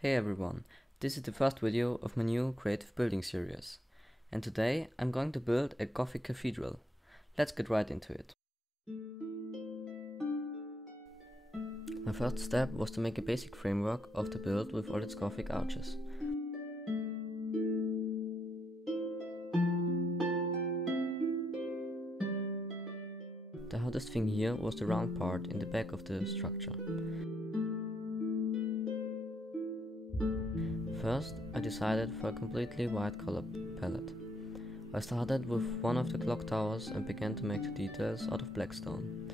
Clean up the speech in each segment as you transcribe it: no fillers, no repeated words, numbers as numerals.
Hey everyone, this is the first video of my new creative building series, and today I'm going to build a Gothic cathedral. Let's get right into it. My first step was to make a basic framework of the build with all its Gothic arches. The hardest thing here was the round part in the back of the structure. First, I decided for a completely white color palette. I started with one of the clock towers and began to make the details out of black stone.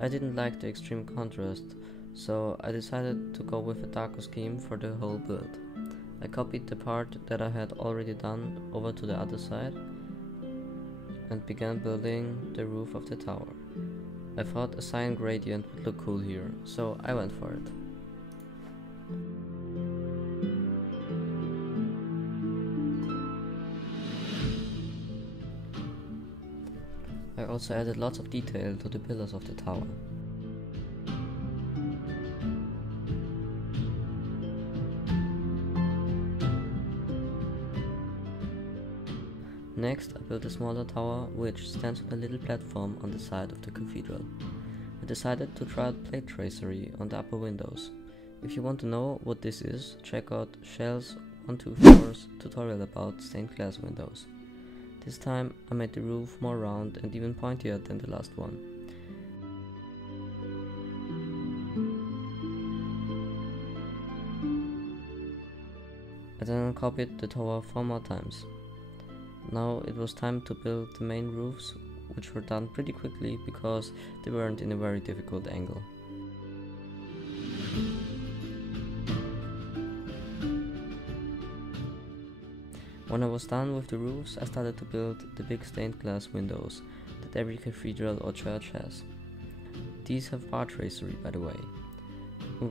I didn't like the extreme contrast, so I decided to go with a darker scheme for the whole build. I copied the part that I had already done over to the other side and began building the roof of the tower. I thought a cyan gradient would look cool here, so I went for it. I also added lots of detail to the pillars of the tower. Next, I built a smaller tower which stands on a little platform on the side of the cathedral. I decided to try out plate tracery on the upper windows. If you want to know what this is, check out Shell's 124's tutorial about stained glass windows. This time I made the roof more round and even pointier than the last one. I then copied the tower 4 more times. Now it was time to build the main roofs, which were done pretty quickly because they weren't in a very difficult angle. When I was done with the roofs, I started to build the big stained glass windows that every cathedral or church has. These have bar tracery, by the way.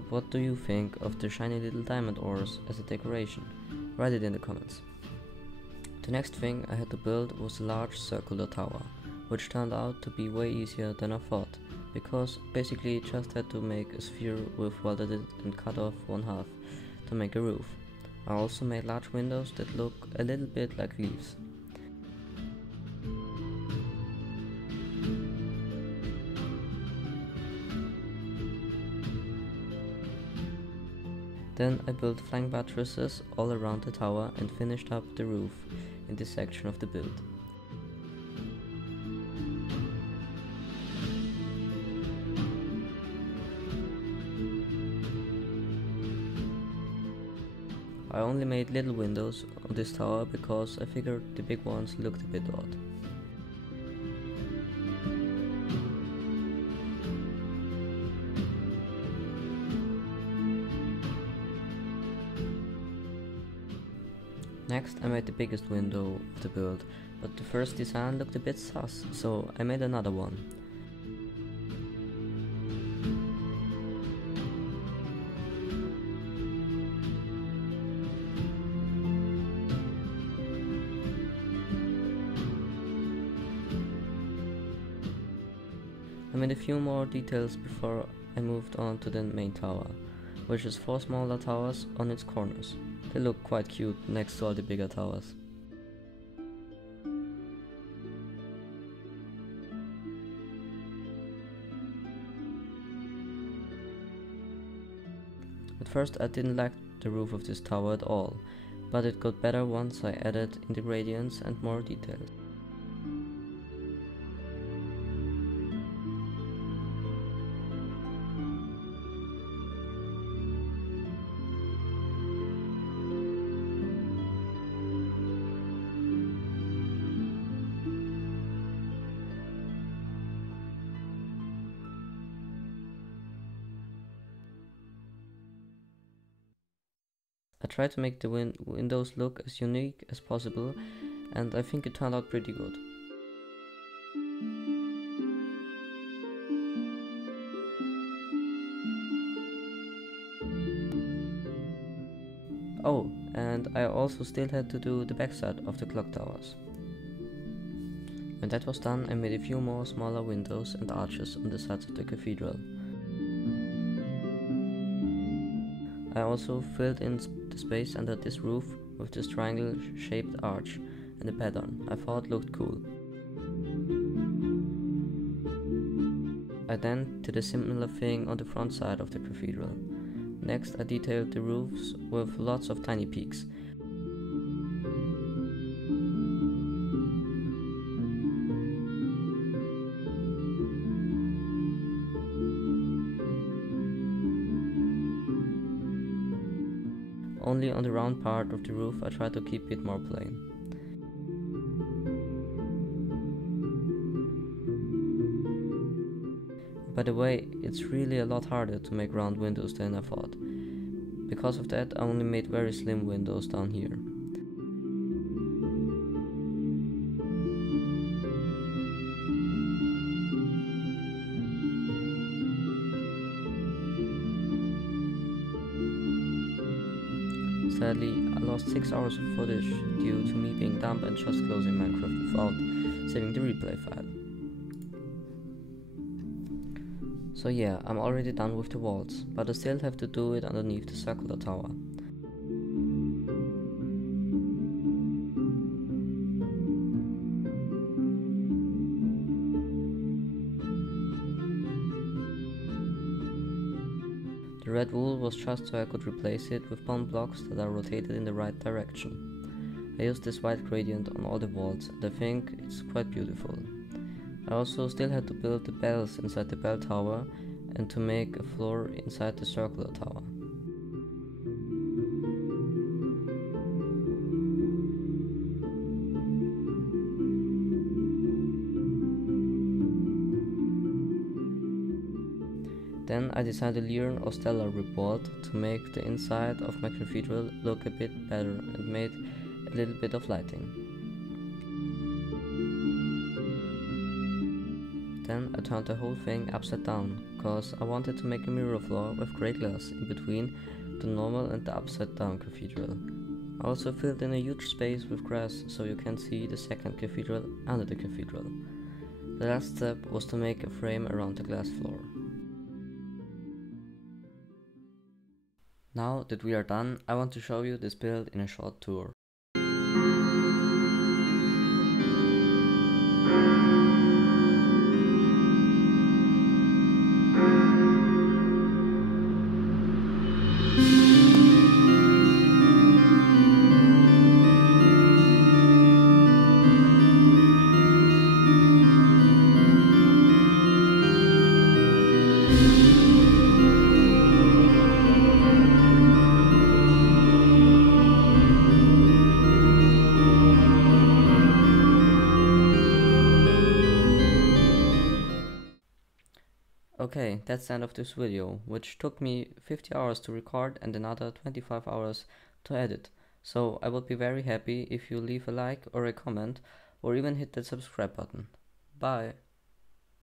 What do you think of the shiny little diamond ores as a decoration? Write it in the comments. The next thing I had to build was a large circular tower, which turned out to be way easier than I thought, because basically just had to make a sphere with welded it and cut off one half to make a roof. I also made large windows that look a little bit like leaves. Then I built flying buttresses all around the tower and finished up the roof in this section of the build. I only made little windows on this tower because I figured the big ones looked a bit odd. Next I made the biggest window of the build, but the first design looked a bit sus, so I made another one. I made a few more details before I moved on to the main tower, which is 4 smaller towers on its corners. They look quite cute next to all the bigger towers. At first I didn't like the roof of this tower at all, but it got better once I added in the gradients and more details. I tried to make the windows look as unique as possible, and I think it turned out pretty good. Oh, and I also still had to do the backside of the clock towers. When that was done, I made a few more smaller windows and arches on the sides of the cathedral. I also filled in the space under this roof with this triangle-shaped arch and a pattern I thought looked cool. I then did a similar thing on the front side of the cathedral. Next, I detailed the roofs with lots of tiny peaks. Only on the round part of the roof I tried to keep it more plain. By the way, it's really a lot harder to make round windows than I thought. Because of that, I only made very slim windows down here. Sadly, I lost 6 hours of footage due to me being dumb and just closing Minecraft without saving the replay file. So yeah, I'm already done with the walls, but I still have to do it underneath the circular tower. The red wool was just so I could replace it with bone blocks that are rotated in the right direction. I used this white gradient on all the walls and I think it's quite beautiful. I also still had to build the bells inside the bell tower and to make a floor inside the circular tower. Then I designed a Lyran or stellar report to make the inside of my cathedral look a bit better and made a little bit of lighting. Then I turned the whole thing upside down, cause I wanted to make a mirror floor with grey glass in between the normal and the upside down cathedral. I also filled in a huge space with grass so you can see the second cathedral under the cathedral. The last step was to make a frame around the glass floor. Now that we are done, I want to show you this build in a short tour. Okay, that's the end of this video, which took me 50 hours to record and another 25 hours to edit. So I would be very happy if you leave a like or a comment or even hit that subscribe button. Bye!